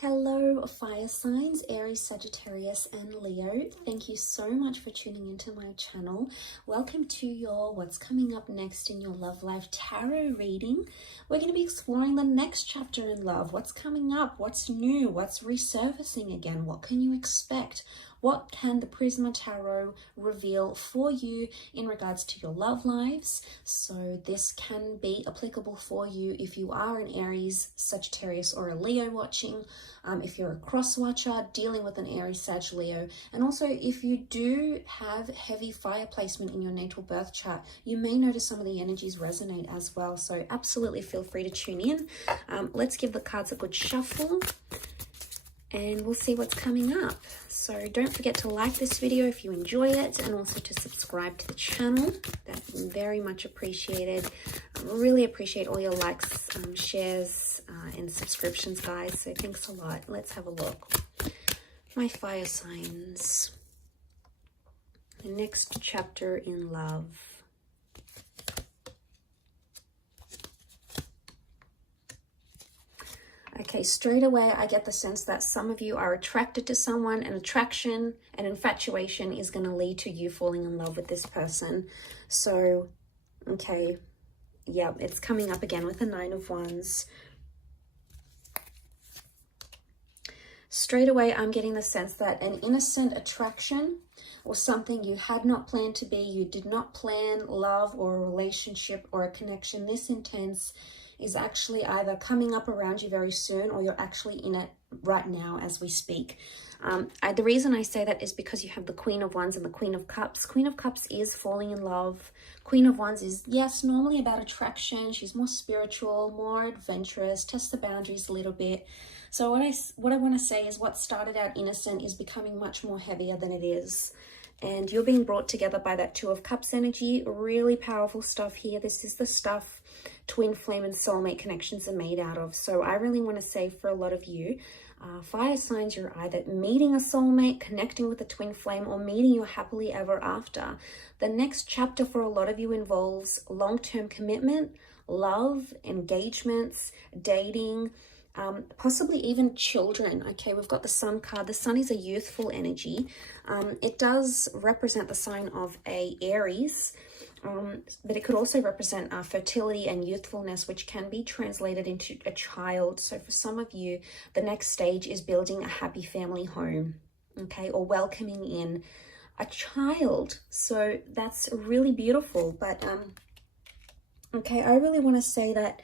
Hello, fire signs, Aries, Sagittarius, and Leo. Thank you so much for tuning into my channel. Welcome to your What's Coming Up Next in Your Love Life Tarot reading. We're going to be exploring the next chapter in love. What's coming up? What's new? What's resurfacing again? What can you expect? What can the Prisma Tarot reveal for you in regards to your love lives? So this can be applicable for you if you are an Aries, Sagittarius, or a Leo watching. If you're a cross watcher dealing with an Aries, Sag, Leo, and also if you do have heavy fire placement in your natal birth chart, you may notice some of the energies resonate as well. So absolutely feel free to tune in. Let's give the cards a good shuffle and we'll see what's coming up. So don't forget to like this video if you enjoy it, and also to subscribe to the channel. That's very much appreciated. I really appreciate all your likes, shares, and subscriptions, guys. So thanks a lot. Let's have a look. My fire signs. The next chapter in love. Okay, straight away, I get the sense that some of you are attracted to someone, and attraction and infatuation is going to lead to you falling in love with this person. So, okay, yeah, it's coming up again with the Nine of Wands. Straight away, I'm getting the sense that an innocent attraction or something you had not planned to be, you did not plan love or a relationship or a connection this intense, is actually either coming up around you very soon, or you're actually in it right now as we speak. The reason I say that is because you have the Queen of Wands and the Queen of Cups. Queen of Cups is falling in love. Queen of Wands is, yes, normally about attraction. She's more spiritual, more adventurous, tests the boundaries a little bit. So what I want to say is what started out innocent is becoming much more heavier than it is. And you're being brought together by that Two of Cups energy. Really powerful stuff here. This is the stuff twin flame and soulmate connections are made out of. So I really want to say for a lot of you, fire signs, you're either meeting a soulmate, connecting with a twin flame, or meeting your happily ever after. The next chapter for a lot of you involves long-term commitment, love, engagements, dating, possibly even children. Okay, we've got the Sun card. The Sun is a youthful energy. It does represent the sign of a Aries, but it could also represent fertility and youthfulness, which can be translated into a child. So for some of you, the next stage is building a happy family home, okay, or welcoming in a child. So that's really beautiful. But okay, I really want to say that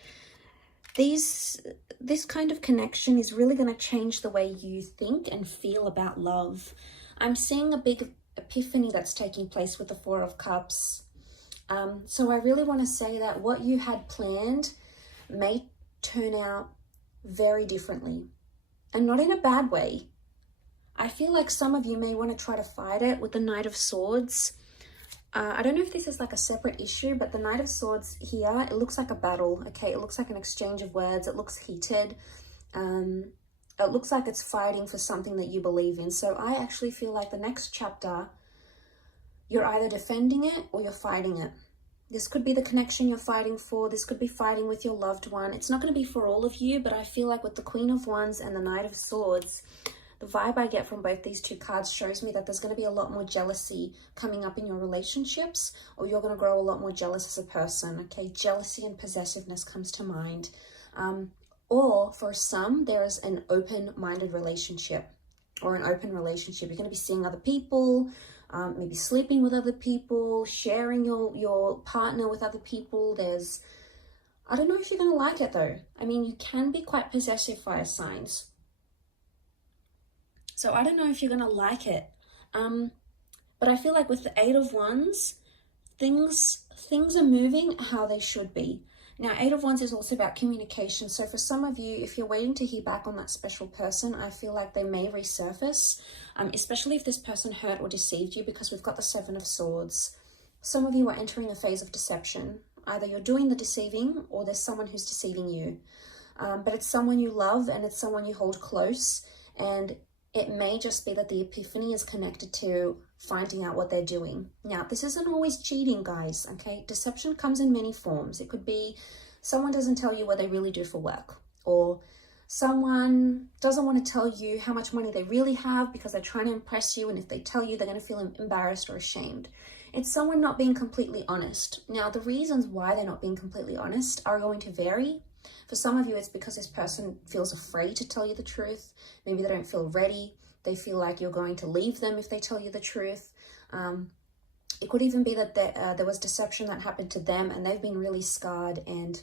this kind of connection is really going to change the way you think and feel about love. I'm seeing a big epiphany that's taking place with the Four of Cups. So I really want to say that what you had planned may turn out very differently, and not in a bad way. I feel like some of you may want to try to fight it with the Knight of Swords. I don't know if this is like a separate issue, but the Knight of Swords here, it looks like a battle, okay? It looks like an exchange of words. It looks heated. It looks like it's fighting for something that you believe in. So I actually feel like the next chapter, you're either defending it or you're fighting it. This could be the connection you're fighting for. This could be fighting with your loved one. It's not going to be for all of you, but I feel like with the Queen of Wands and the Knight of Swords, the vibe I get from both these two cards shows me that there's going to be a lot more jealousy coming up in your relationships, or you're going to grow a lot more jealous as a person, okay? Jealousy and possessiveness comes to mind. Or for some, there is an open-minded relationship or an open relationship. You're going to be seeing other people, maybe sleeping with other people, sharing your partner with other people. I don't know if you're going to like it though. I mean, you can be quite possessive, fire signs. So I don't know if you're going to like it. But I feel like with the Eight of Wands, things are moving how they should be. Now, Eight of Wands is also about communication. So for some of you, if you're waiting to hear back on that special person, I feel like they may resurface, especially if this person hurt or deceived you, because we've got the Seven of Swords. Some of you are entering a phase of deception. Either you're doing the deceiving or there's someone who's deceiving you. But it's someone you love and it's someone you hold close. And it may just be that the epiphany is connected to finding out what they're doing. Now, this isn't always cheating, guys, okay? Deception comes in many forms. It could be someone doesn't tell you what they really do for work, or Someone doesn't want to tell you how much money they really have because they're trying to impress you, and if they tell you, they're going to feel embarrassed or ashamed. It's someone not being completely honest. Now, the reasons why they're not being completely honest are going to vary. For some of you, it's because this person feels afraid to tell you the truth. Maybe they don't feel ready. They feel like you're going to leave them if they tell you the truth. It could even be that there was deception that happened to them and they've been really scarred, and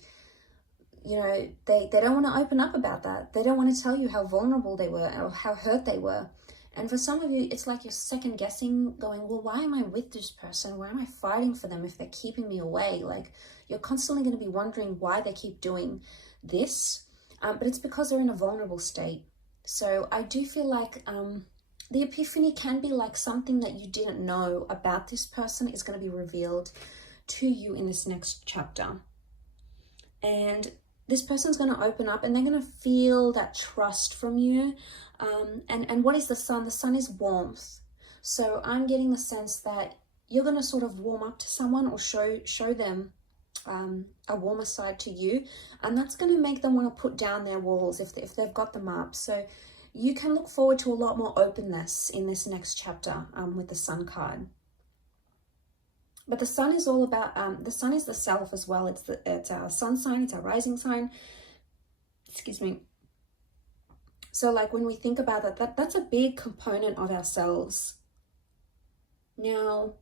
you know, they don't want to open up about that. They don't want to tell you how vulnerable they were or how hurt they were. And for some of you, it's like you're second guessing, going, well, why am I with this person? Why am I fighting for them if they're keeping me away? Like, you're constantly going to be wondering why they keep doing this. But it's because they're in a vulnerable state. So I do feel like the epiphany can be like something that you didn't know about this person is going to be revealed to you in this next chapter. And this person's going to open up and they're going to feel that trust from you. And what is the sun? The sun is warmth. So I'm getting the sense that you're going to sort of warm up to someone or show them a warmer side to you. And that's going to make them want to put down their walls if they've got them up. So you can look forward to a lot more openness in this next chapter with the sun card. But the sun is all about, the sun is the self as well. It's our sun sign, it's our rising sign. Excuse me. So like when we think about that's a big component of ourselves. Now,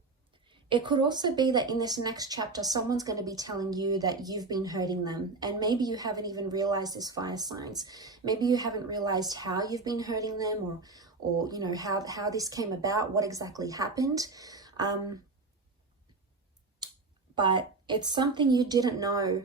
it could also be that in this next chapter, someone's going to be telling you that you've been hurting them. And maybe you haven't even realized this, fire signs. Maybe you haven't realized how you've been hurting them or you know, how this came about, what exactly happened. But it's something you didn't know.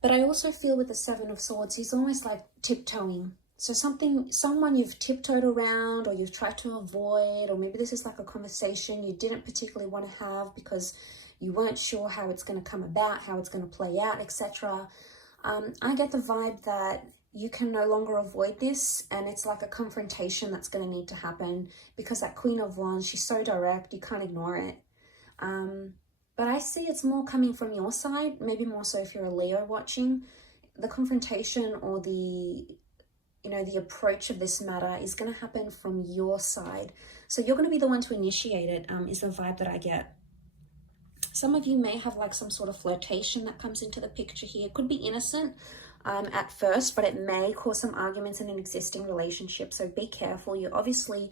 But I also feel with the Seven of Swords, he's almost like tiptoeing. So someone you've tiptoed around or you've tried to avoid, or maybe this is like a conversation you didn't particularly want to have because you weren't sure how it's going to come about, how it's going to play out, etc. I get the vibe that you can no longer avoid this, and it's like a confrontation that's going to need to happen because that Queen of Wands, she's so direct, you can't ignore it. But I see it's more coming from your side, maybe more so if you're a Leo watching. The confrontation or the approach of this matter is going to happen from your side. So you're going to be the one to initiate it, is the vibe that I get. Some of you may have like some sort of flirtation that comes into the picture here. It could be innocent at first, but it may cause some arguments in an existing relationship. So be careful. You obviously,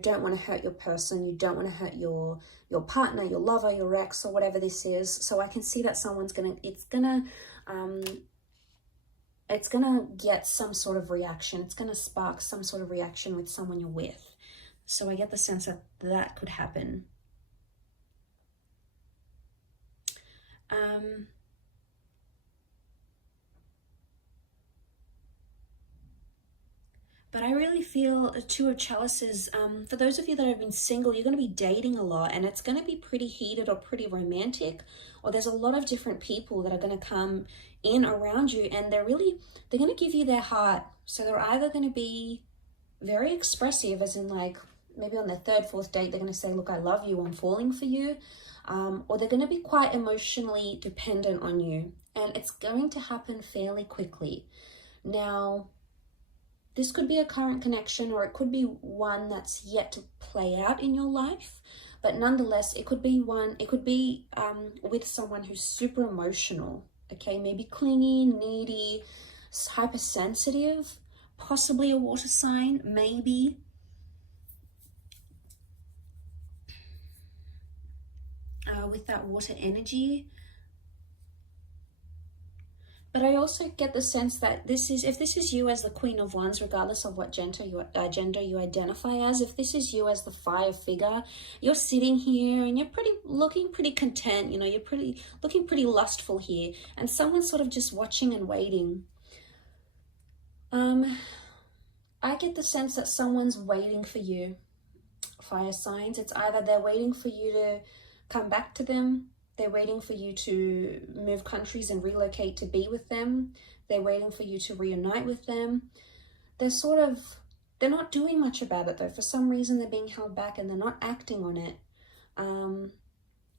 don't want to hurt your person. You don't want to hurt your partner, your lover, your ex, or whatever this is. So I can see that it's gonna get some sort of reaction. It's gonna spark some sort of reaction with someone you're with. So I get the sense that could happen. But I really feel a Two of Chalices. For those of you that have been single, you're going to be dating a lot, and it's going to be pretty heated or pretty romantic, or there's a lot of different people that are going to come in around you, and they're going to give you their heart. So they're either going to be very expressive, as in like maybe on their third, fourth date, they're going to say, look, I love you, I'm falling for you. Or they're going to be quite emotionally dependent on you, and it's going to happen fairly quickly. Now, this could be a current connection, or it could be one that's yet to play out in your life. But nonetheless, it could be with someone who's super emotional, okay? Maybe clingy, needy, hypersensitive, possibly a water sign, maybe. With that water energy. But I also get the sense that if this is you as the Queen of Wands, regardless of what gender you identify as, if this is you as the fire figure, you're sitting here and you're looking pretty content, you're looking pretty lustful here, and someone's sort of just watching and waiting. I get the sense that someone's waiting for you, fire signs. It's either they're waiting for you to come back to them, they're waiting for you to move countries and relocate to be with them, they're waiting for you to reunite with them. They're not doing much about it though. For some reason they're being held back and they're not acting on it.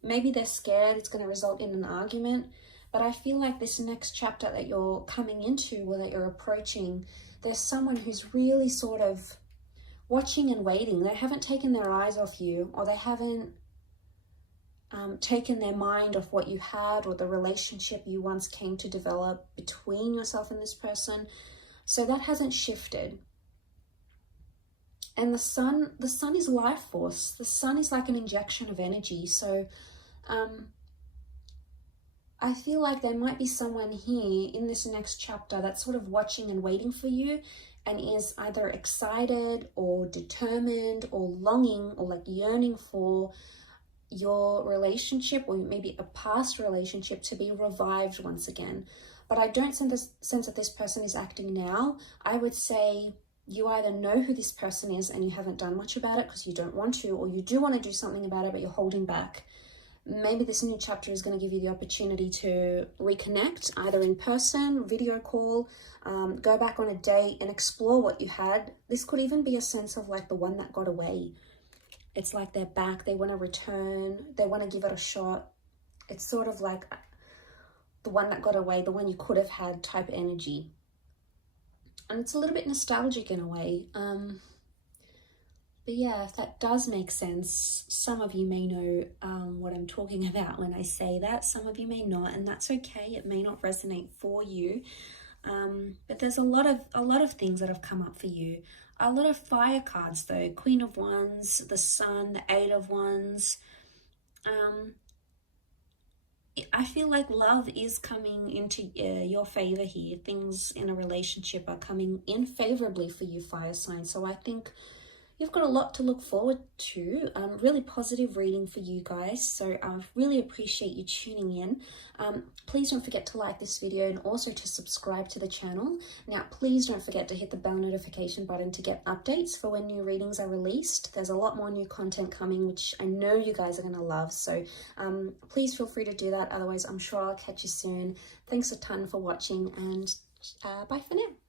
Maybe they're scared it's going to result in an argument. But I feel like this next chapter that you're coming into, or that you're approaching, there's someone who's really sort of watching and waiting. They haven't taken their eyes off you, or they haven't taken their mind off what you had, or the relationship you once came to develop between yourself and this person. So that hasn't shifted. And the sun is life force. The sun is like an injection of energy. So I feel like there might be someone here in this next chapter that's sort of watching and waiting for you, and is either excited or determined or longing or like yearning for your relationship, or maybe a past relationship, to be revived once again. But I don't sense that this person is acting now. I would say you either know who this person is and you haven't done much about it because you don't want to, or you do want to do something about it but you're holding back. Maybe this new chapter is going to give you the opportunity to reconnect, either in person, video call, go back on a date and explore what you had. This could even be a sense of like the one that got away. It's like they're back, they want to return, they want to give it a shot. It's sort of like the one that got away, the one you could have had type energy. And it's a little bit nostalgic in a way. But yeah, if that does make sense, some of you may know what I'm talking about when I say that. Some of you may not, and that's okay. It may not resonate for you. But there's a lot of things that have come up for you. A lot of fire cards though. Queen of Wands, the Sun, the Eight of Wands. I feel like love is coming into your favor here. Things in a relationship are coming in favorably for you, fire sign. So I think you've got a lot to look forward to. Really positive reading for you guys. So I really appreciate you tuning in. Please don't forget to like this video and also to subscribe to the channel. Now, please don't forget to hit the bell notification button to get updates for when new readings are released. There's a lot more new content coming, which I know you guys are going to love. So please feel free to do that. Otherwise, I'm sure I'll catch you soon. Thanks a ton for watching, and bye for now.